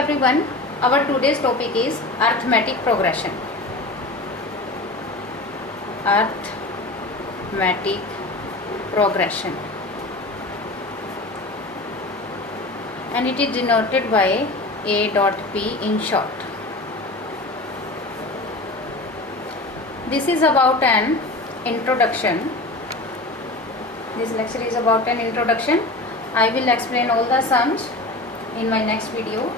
everyone, our today's topic is arithmetic progression. Arithmetic progression, and it is denoted by A dot P in short. This is about an introduction. This lecture is about an introduction. I will explain all the sums in my next video.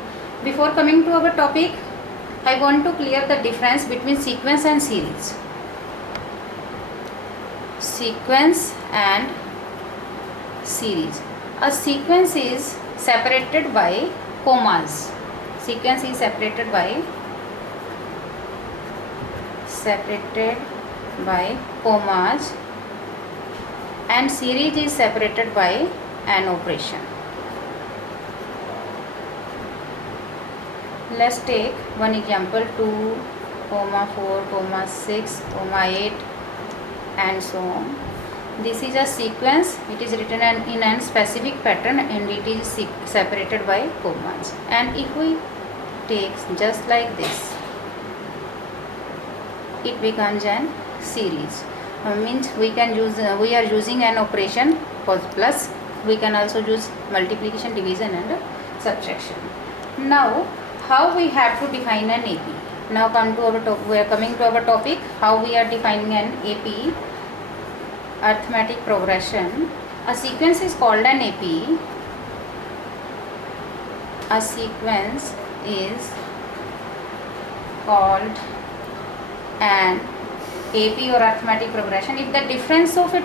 Before coming to our topic, I want to clear the difference between sequence and series. Sequence and series. A sequence is separated by commas. Sequence is separated by commas, and series is separated by an operation. Let's take one example: 2, 4, 6, 8, and so on. This is a sequence. It is written in a specific pattern and it is separated by commas. And if we take just like this, it becomes an series. Means we are using an operation for plus. We can also use multiplication, division, and subtraction. Now, how we have to define an AP? Now we are coming to our topic, how we are defining an AP, arithmetic progression. A sequence is called an AP. A sequence is called an AP or arithmetic progression if the difference of a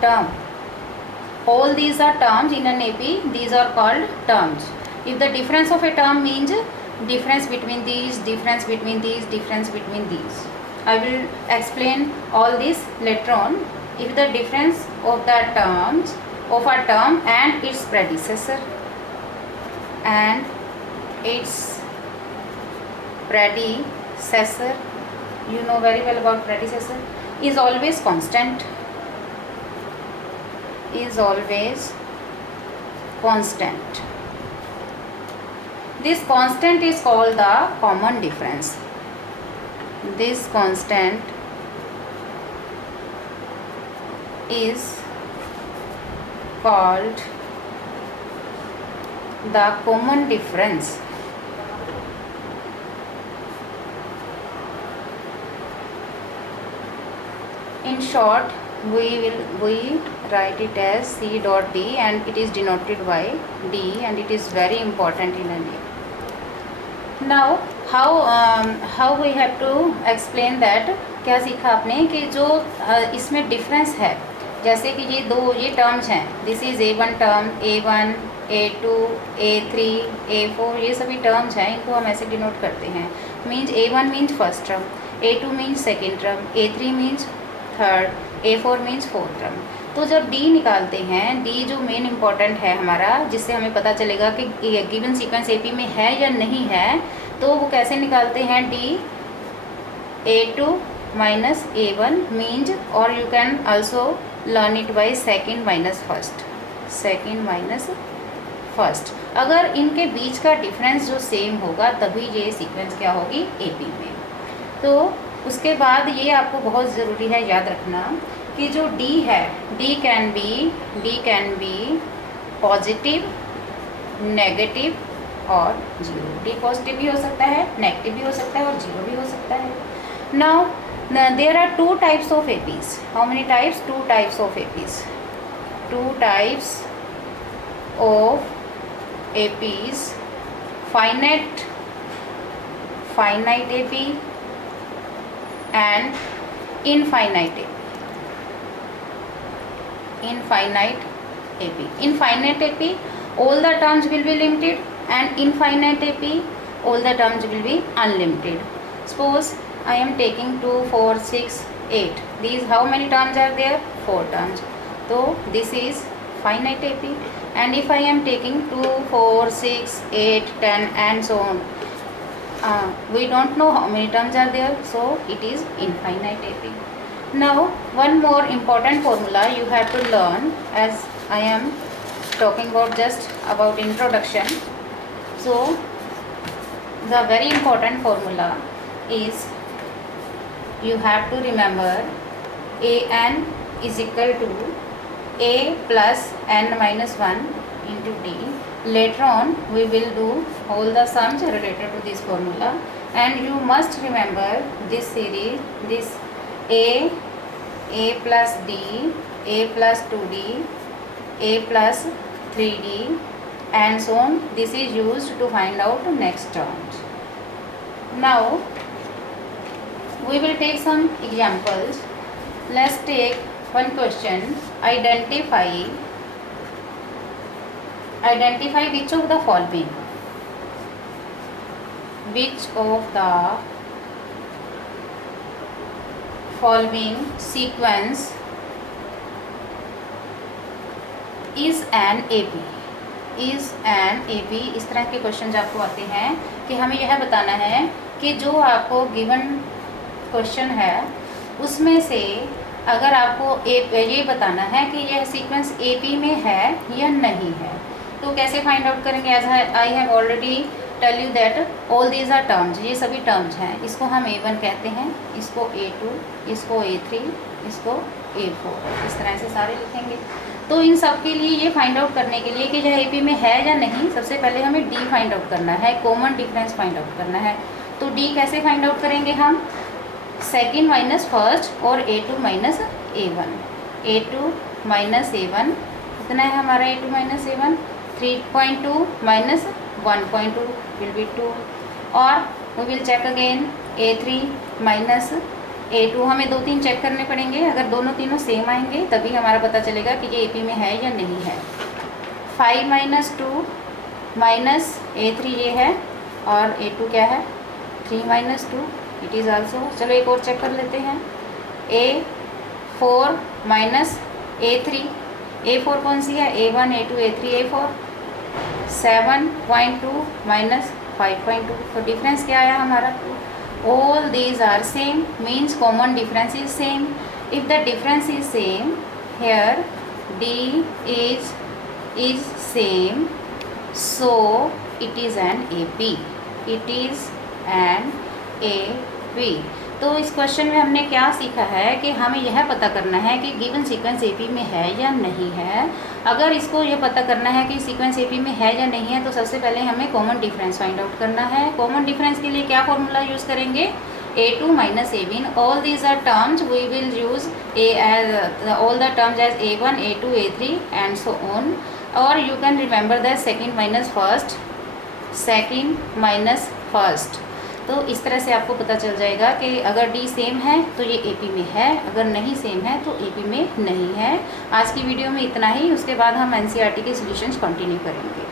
term, all these are terms in an AP, these are called terms. If the difference of a term means difference between these, difference between these, difference between these. I will explain all this later on. If the difference of the terms of a term and its predecessor you know very well about predecessor, is always constant, this constant is called the common difference. This constant is called the common difference. In short, we write it as C dot D, and it is denoted by D, and it is very important in a name. Now, how we have to explain that? क्या सीखा आपने कि जो इसमें difference है, जैसे कि ये टर्म्स हैं, this is A1 term, A1, A2, A3, A4, ये सभी टर्म्स हैं, इनको हम ऐसे डिनोट करते हैं. Means A1 means first term, A2 means second term, A3 means third, A4 means fourth term. तो जब D निकालते हैं, D जो मेन इम्पॉर्टेंट है हमारा, जिससे हमें पता चलेगा कि गिवन सीक्वेंस AP में है या नहीं है, तो वो कैसे निकालते हैं? D A2 minus A1 means, or you can also learn it by second minus first. अगर इनके बीच का डिफरेंस जो सेम होगा तभी ये सीक्वेंस क्या होगी AP में. तो उसके बाद ये आपको बहुत ज़रूरी है याद रखना कि जो D है, D can be positive, negative और जीरो. D पॉजिटिव भी हो सकता है, नेगेटिव भी हो सकता है और जीरो भी हो सकता है. Now there are two types of APs. How many types? Two types of APs. Two types of APs: finite AP and infinite AP. In finite AP, all the terms will be limited, and infinite AP, all the terms will be unlimited. Suppose I am taking 2, 4, 6, 8. These how many terms are there? 4 terms. So this is finite AP. And if I am taking 2, 4, 6, 8, 10 and so on, we don't know how many terms are there, so it is infinite AP. Now one more important formula you have to learn, as I am talking about just about introduction. So the very important formula is, you have to remember an is equal to a plus n minus 1 into d. Later on we will do all the sums related to this formula, and you must remember this series, this a plus d, a plus 2d, a plus 3d, and so on. This is used to find out next terms. Now we will take some examples. Let's take one question. Identify which of the following. Which of the following sequence is an AP? Is an A B, इस तरह के question आपको आते हैं कि हमें यह बताना है कि जो आपको गिवन क्वेश्चन है उसमें से अगर आपको ये बताना है कि यह सीक्वेंस ए पी में है या नहीं है, तो कैसे फाइंड आउट करेंगे? As I have already tell you that all these are terms, ये सभी टर्म्स हैं। इसको हम A1 कहते हैं, इसको A2, इसको A3, इसको A4, इस तरह से सारे लिखेंगे। तो इन सब के लिए ये फाइंड आउट करने के लिए कि यह ए पी में है या नहीं, सबसे पहले हमें डी फाइंड आउट करना है, कॉमन डिफरेंस फाइंड आउट करना है। तो डी कैसे फाइंड आउट करेंगे हम? सेकेंड माइनस फर्स्ट और A2 minus A1। A2 minus A1 कितना है हमारा? A2 minus A1 3.2 minus 1.2 will be 2, और we will check again A3 minus A2। हमें 2-3 चेक करने पड़ेंगे, अगर दोनों तीनों सेम आएंगे तभी हमारा पता चलेगा कि ये AP में है या नहीं है। 5 माइनस 2 माइनस A3 ये है, और A2 क्या है? 3 माइनस 2 इट इज़ आल्सो। चलो एक और चेक कर लेते हैं। A4 माइनस A3, A4 कौन सी है? A1, A2, A3, A4। 7.2 minus 5.2, तो डिफरेंस क्या आया हमारा? All these are same, means common difference is same. If the difference is same, here D is same, so it is an AP. It is an AP. तो इस question में हमने क्या सीखा है कि हमें यह पता करना है कि गिवन सीक्वेंस AP में है या नहीं है। अगर इसको यह पता करना है कि सीक्वेंस AP में है या नहीं है, तो सबसे पहले हमें कॉमन डिफरेंस फाइंड आउट करना है। कॉमन डिफरेंस के लिए क्या फॉर्मूला यूज़ करेंगे? A2 minus A1। All these are terms, we will use all the terms as A1, A2, A3 and so on. और you can remember that second minus first, second minus first. तो इस तरह से आपको पता चल जाएगा कि अगर डी सेम है तो ये AP में है, अगर नहीं सेम है तो AP में नहीं है। आज की वीडियो में इतना ही, उसके बाद हम NCERT के सॉल्यूशंस कंटिन्यू करेंगे।